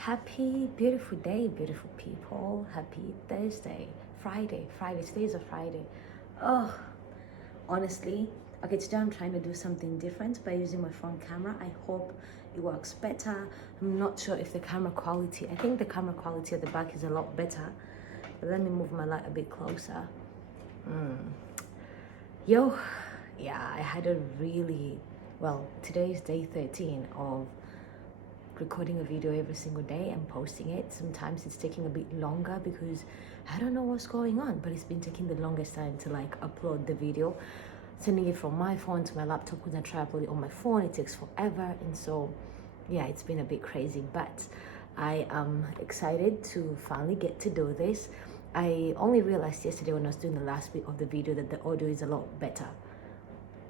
Happy, beautiful day, beautiful people. Happy Thursday, Friday. Today's a Friday. Oh, honestly, okay, today I'm trying to do something different by using my phone camera. I hope it works better. I'm not sure if the camera quality, I think the camera quality at the back is a lot better. But let me move my light a bit closer. Yo, yeah, I had a really, well, today is day 13 of recording a video every single day and posting it. Sometimes it's taking a bit longer because I don't know what's going on, but it's been taking the longest time to like upload the video. Sending it from my phone to my laptop, because I try to upload it on my phone, it takes forever. And so yeah, it's been a bit crazy, but I am excited to finally get to do this. I only realized yesterday when I was doing the last bit of the video that the audio is a lot better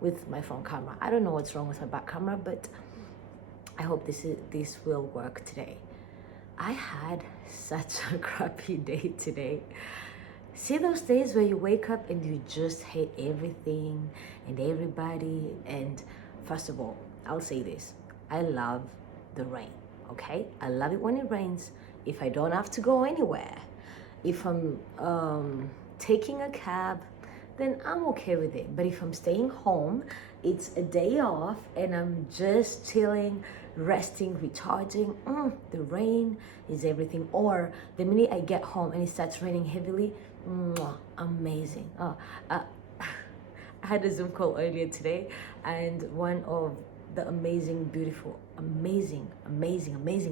with my phone camera. I don't know what's wrong with my back camera, but I hope this will work today. I had such a crappy day today. See those days where you wake up and you just hate everything and everybody? And first of all, I'll say this. I love the rain, okay? I love it when it rains. If I don't have to go anywhere, if I'm taking a cab, then I'm okay with it. But if I'm staying home, it's a day off and I'm just chilling, resting, recharging, the rain is everything. Or the minute I get home and it starts raining heavily, amazing. I had a Zoom call earlier today, and one of the amazing, beautiful, amazing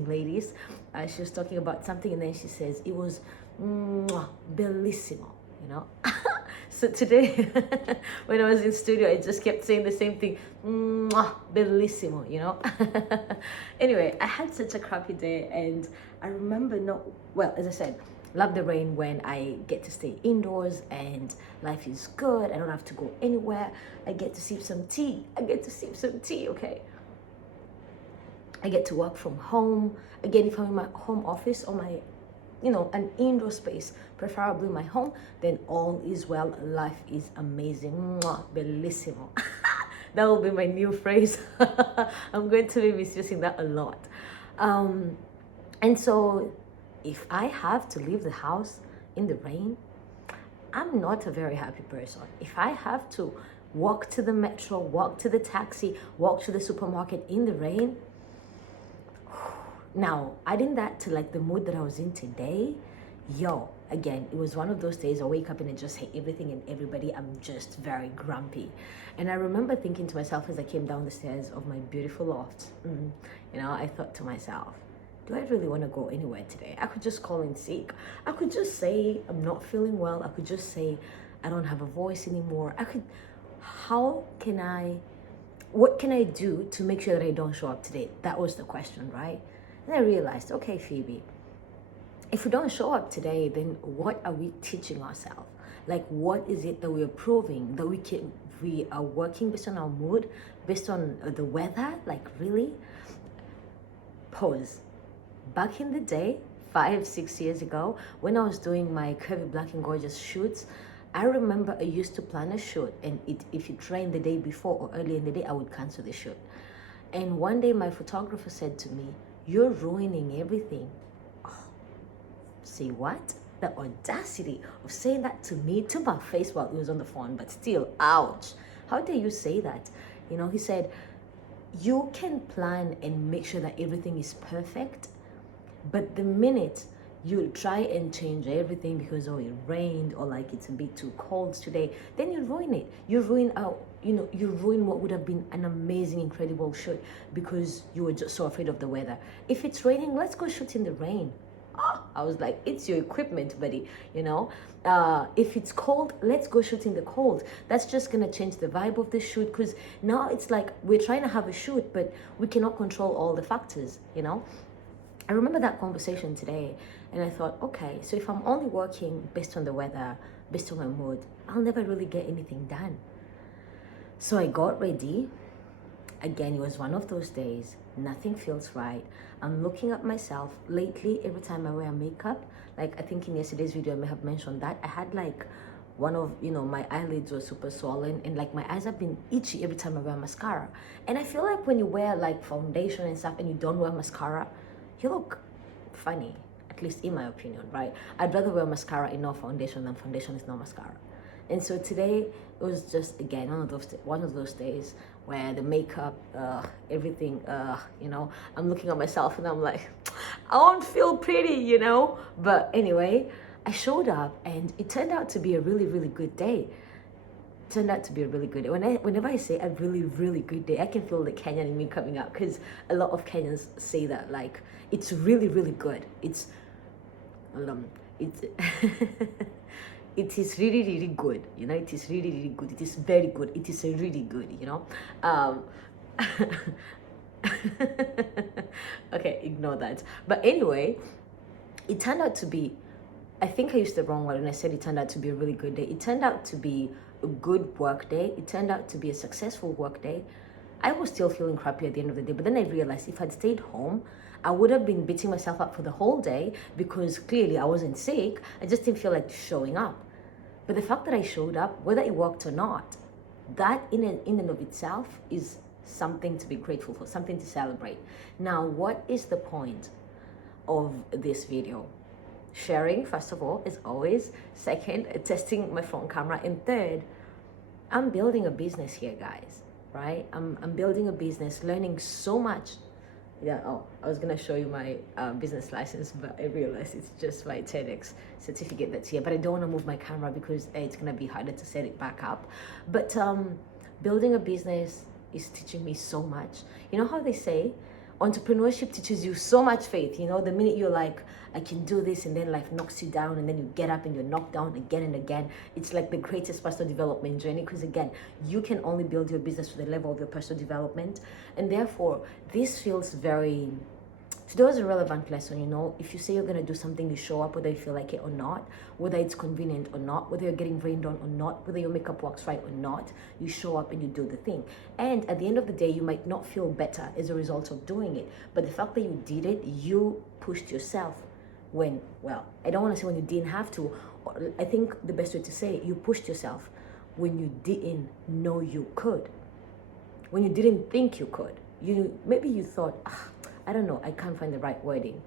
ladies, she was talking about something, and then she says it was bellissimo, you know. So today, when I was in studio, I just kept saying the same thing, bellissimo, you know. Anyway, I had such a crappy day, and I remember well, as I said, love the rain when I get to stay indoors and life is good. I don't have to go anywhere. I get to sip some tea. Okay. I get to work from home. Again, if I'm in my home office or my an indoor space, preferably my home, then all is well. Life is amazing. Bellissimo. That will be my new phrase. I'm going to be misusing that a lot. And so if I have to leave the house in the rain, I'm not a very happy person. If I have to walk to the metro, walk to the taxi, walk to the supermarket in the rain, now, adding that to like the mood that I was in today, again, it was one of those days I wake up and I just hate everything and everybody. I'm just very grumpy. And I remember thinking to myself as I came down the stairs of my beautiful loft, I thought to myself, do I really want to go anywhere today? I could just call in sick. I could just say I'm not feeling well. I could just say I don't have a voice anymore. What can I do to make sure that I don't show up today? That was the question, right? And I realized, okay, Phoebe, if we don't show up today, then what are we teaching ourselves? Like, what is it that we're proving? That we are working based on our mood, based on the weather? Like, really? Pause. Back in the day, 5-6 years ago, when I was doing my Curvy Black and Gorgeous shoots, I remember I used to plan a shoot, and if it rained the day before or early in the day, I would cancel the shoot. And one day my photographer said to me, "You're ruining everything." Oh, say what? The audacity of saying that to me, to my face while he was on the phone, but still, ouch. How dare you say that? He said, you can plan and make sure that everything is perfect, but the minute you try and change everything because it rained or like it's a bit too cold today, then you ruin it. You ruin what would have been an amazing, incredible shoot because you were just so afraid of the weather. If it's raining, let's go shoot in the rain. I was like, it's your equipment, buddy. If it's cold, let's go shoot in the cold. That's just gonna change the vibe of the shoot, because now it's like we're trying to have a shoot, but we cannot control all the factors. I remember that conversation today, and I thought, okay, so if I'm only working based on the weather, based on my mood, I'll never really get anything done. So I got ready. Again, it was one of those days, nothing feels right. I'm looking at myself. Lately, every time I wear makeup, like I think in yesterday's video I may have mentioned that, I had like one of, my eyelids were super swollen, and like my eyes have been itchy every time I wear mascara. And I feel like when you wear like foundation and stuff and you don't wear mascara, you look funny, at least in my opinion, right? I'd rather wear mascara and no foundation than foundation is no mascara. And so today it was just again one of those days where the makeup, everything, I'm looking at myself and I'm like, I don't feel pretty, But anyway, I showed up and it turned out to be a really, really good day. Turned out to be a really good day. Whenever I say a really, really good day, I can feel the Kenyan in me coming out, because a lot of Kenyans say that, like, it's really, really good. It's it is really, really good. It is really, really good. It is very good. It is really good. Okay, ignore that. But anyway, it turned out to be, I think I used the wrong word when I said it turned out to be a really good day. It turned out to be a good work day. It turned out to be a successful work day. I was still feeling crappy at the end of the day, but then I realized if I'd stayed home, I would have been beating myself up for the whole day, because clearly I wasn't sick. I just didn't feel like showing up. But the fact that I showed up, whether it worked or not, that in and of itself is something to be grateful for, something to celebrate. Now, what is the point of this video? Sharing, first of all, as always. Second, testing my phone camera. And third, I'm building a business here, guys, right? I'm building a business, learning so much. Yeah, I was gonna show you my business license, but I realized it's just my TEDx certificate that's here. But I don't want to move my camera because it's gonna be harder to set it back up. But building a business is teaching me so much. You know how they say entrepreneurship teaches you so much faith. The minute you're like, I can do this, and then life knocks you down, and then you get up and you're knocked down again and again. It's like the greatest personal development journey, because again, you can only build your business to the level of your personal development. And therefore, this feels very, today was a relevant lesson. If you say you're going to do something, you show up, whether you feel like it or not, whether it's convenient or not, whether you're getting rained on or not, whether your makeup works right or not, you show up and you do the thing. And at the end of the day, you might not feel better as a result of doing it, but the fact that you did it, you pushed yourself when, well, I don't want to say when you didn't have to. I think the best way to say it, you pushed yourself when you didn't know you could, when you didn't think you could. Maybe you thought, I don't know, I can't find the right wording.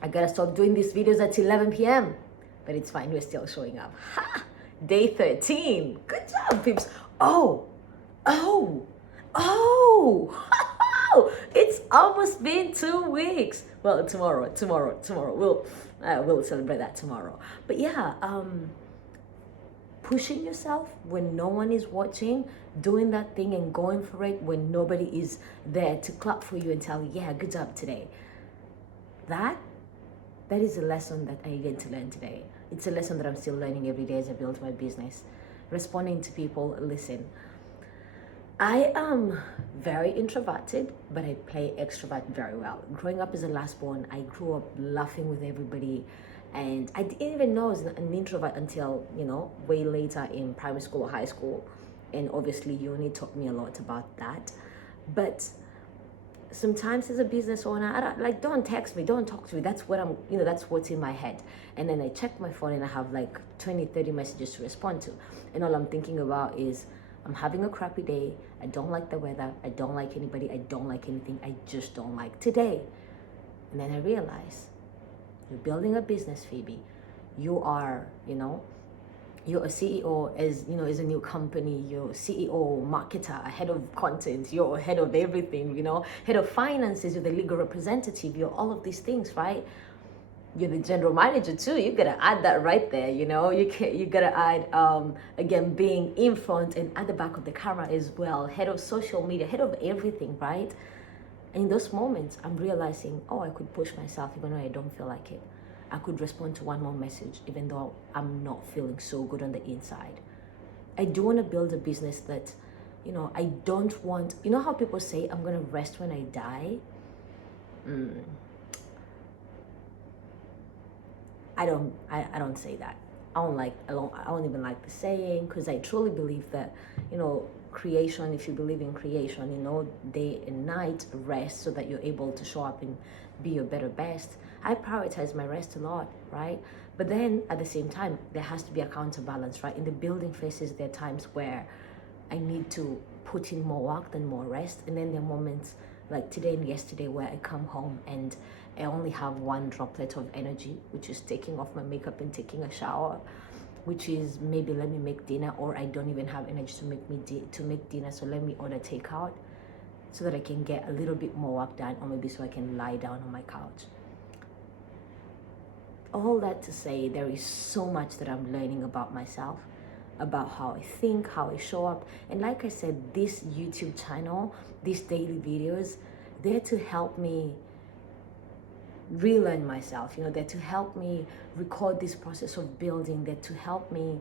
I gotta stop doing these videos at 11 p.m. But it's fine, we're still showing up. Ha! Day 13. Good job, peeps. Oh! It's almost been 2 weeks. Well, tomorrow. We'll celebrate that tomorrow. But yeah, pushing yourself when no one is watching, doing that thing and going for it when nobody is there to clap for you and tell you, yeah, good job today. That is a lesson that I get to learn today. It's a lesson that I'm still learning every day as I build my business. Responding to people, listen, I am very introverted, but I play extrovert very well. Growing up as a last born, I grew up laughing with everybody. And I didn't even know I was an introvert until, way later in primary school or high school. And obviously uni taught me a lot about that. But sometimes as a business owner, don't text me, don't talk to me. That's what that's what's in my head. And then I check my phone and I have like 20, 30 messages to respond to. And all I'm thinking about is, I'm having a crappy day. I don't like the weather. I don't like anybody. I don't like anything. I just don't like today. And then I realize, you're building a business, Phoebe. You are, you're a CEO as a new company. You're CEO, marketer, head of content. You're head of everything, head of finances. You're the legal representative. You're all of these things, right? You're the general manager too. You gotta add that right there. You gotta add again, being in front and at the back of the camera as well. Head of social media, head of everything, right? And in those moments, I'm realizing, I could push myself even though I don't feel like it. I could respond to one more message even though I'm not feeling so good on the inside. I do want to build a business that, I don't want, how people say, I'm going to rest when I die? I don't say that. I don't even like the saying, because I truly believe that, creation, if you believe in creation, day and night rest so that you're able to show up and be your better best. I prioritize my rest a lot, right? But then at the same time, there has to be a counterbalance, right? In the building phases, there are times where I need to put in more work than more rest. And then there are moments like today and yesterday where I come home and I only have one droplet of energy, which is taking off my makeup and taking a shower, which is maybe let me make dinner, or I don't even have energy to make dinner, so let me order takeout so that I can get a little bit more work done, or maybe so I can lie down on my couch. All that to say, there is so much that I'm learning about myself, about how I think, how I show up. And like I said, this YouTube channel, these daily videos, they're to help me relearn myself. They're to help me record this process of building. They're to help me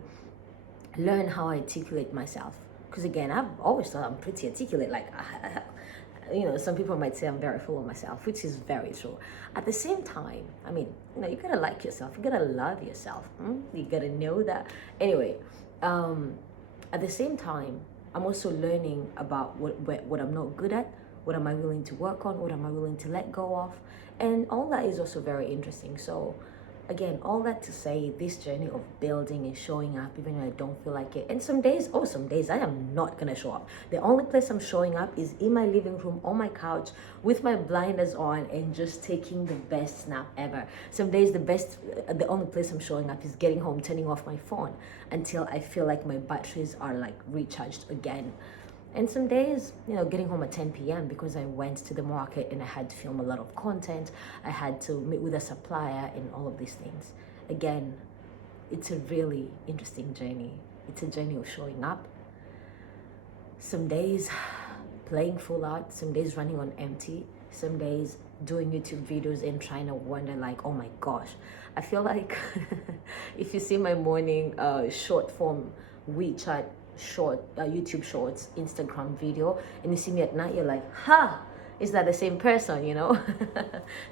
learn how I articulate myself. Because again, I've always thought I'm pretty articulate. Like, some people might say I'm very full of myself, which is very true. At the same time, I mean, you gotta like yourself. You gotta love yourself. You gotta know that. Anyway, at the same time, I'm also learning about what I'm not good at. What am I willing to work on? What am I willing to let go of? And all that is also very interesting. So again, all that to say, this journey of building and showing up even when I don't feel like it. And some days I am not gonna show up. The only place I'm showing up is in my living room on my couch with my blinders on and just taking the best snap ever. Some days the only place I'm showing up is getting home, turning off my phone until I feel like my batteries are like recharged again. And some days, getting home at 10 p.m. because I went to the market and I had to film a lot of content. I had to meet with a supplier and all of these things. Again, it's a really interesting journey. It's a journey of showing up. Some days playing full out, some days running on empty, some days doing YouTube videos and trying to wonder like, oh my gosh. I feel like if you see my morning short form WeChat YouTube shorts, Instagram video, and you see me at night, you're like, is that the same person?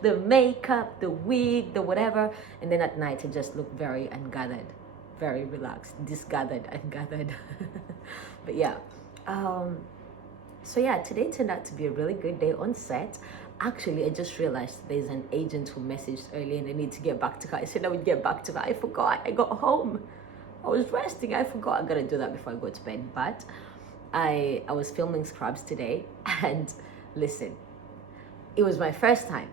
The makeup, the wig, the whatever, and then at night I just look very ungathered, very relaxed, disgathered, ungathered. But yeah, so yeah, today turned out to be a really good day on set. Actually, I just realized there's an agent who messaged earlier and I need to get back to her. I said I would get back to her. I forgot. I got home, I was resting. I forgot. I gotta do that before I go to bed. But I was filming Scrubs today, and listen, it was my first time.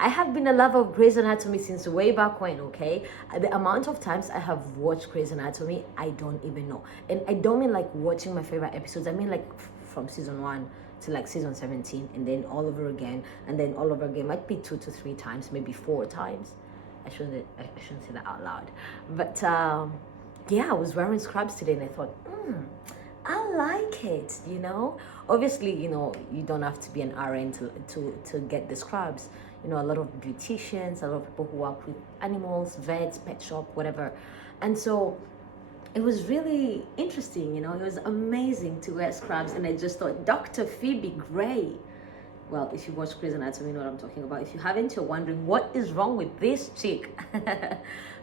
I have been a lover of Grey's Anatomy since way back when, okay? The amount of times I have watched Grey's Anatomy, I don't even know. And I don't mean like watching my favorite episodes. I mean like from season 1 to like season 17, and then all over again, and then all over again. Might be 2 to 3 times, maybe 4 times. I shouldn't say that out loud. But yeah, I was wearing Scrubs today and I thought, I like it, Obviously, you don't have to be an RN to get the Scrubs. A lot of beauticians, a lot of people who work with animals, vets, pet shop, whatever. And so it was really interesting, it was amazing to wear Scrubs. And I just thought, Dr. Phoebe Gray. Well, if you watch Grey's Anatomy, you know what I'm talking about. If you haven't, you're wondering, what is wrong with this chick?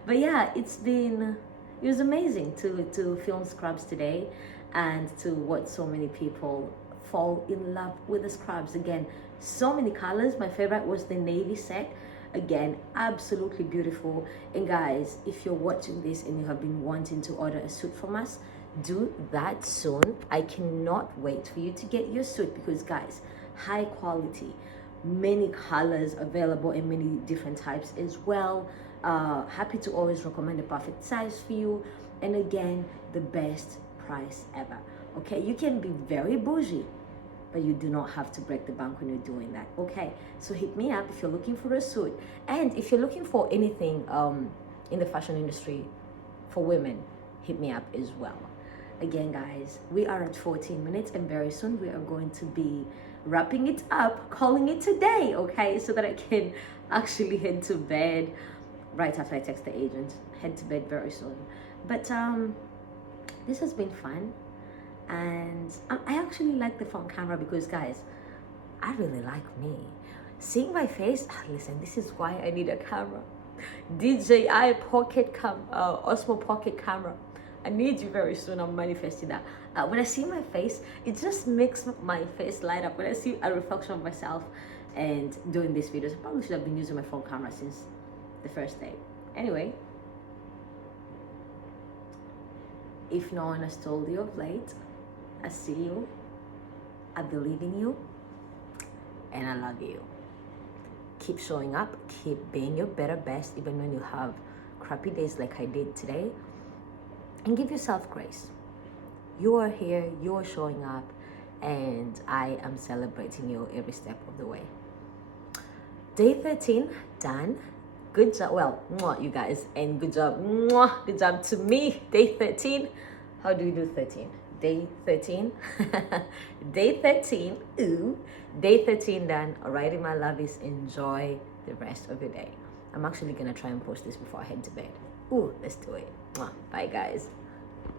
But yeah, it was amazing to film Scrubs today and to watch so many people fall in love with the Scrubs. Again, so many colors. My favorite was the navy set. Again, absolutely beautiful. And guys, if you're watching this and you have been wanting to order a suit from us, do that soon. I cannot wait for you to get your suit because guys, high quality, many colors available in many different types as well. Happy to always recommend the perfect size for you, and again, the best price ever. Okay, you can be very bougie, but you do not have to break the bank when you're doing that. Okay, so hit me up if you're looking for a suit, and if you're looking for anything in the fashion industry for women, hit me up as well. Again, guys, we are at 14 minutes, and very soon we are going to be wrapping it up, calling it a day, okay, so that I can actually head to bed right after I text the agent. Head to bed very soon. But this has been fun, and I actually like the phone camera because guys, I really like me seeing my face. Listen, this is why I need a camera. DJI Osmo Pocket camera. I need you very soon. I'm manifesting that. When I see my face, it just makes my face light up. When I see a reflection of myself and doing these videos, I probably should have been using my phone camera since the first day. Anyway, if no one has told you of late, I see you, I believe in you, and I love you. keep showing up, keep being your better best, even when you have crappy days like I did today, and give yourself grace. You are here, you are showing up, and I am celebrating you every step of the way. Day 13 done. Good job. Well, mwah, you guys, and good job. Mwah, good job to me. Day 13. How do we do 13? Day 13. Day 13. Ooh. Day 13 done. Alrighty, my lovies. Enjoy the rest of your day. I'm actually gonna try and post this before I head to bed. Ooh, let's do it. Mwah. Bye, guys.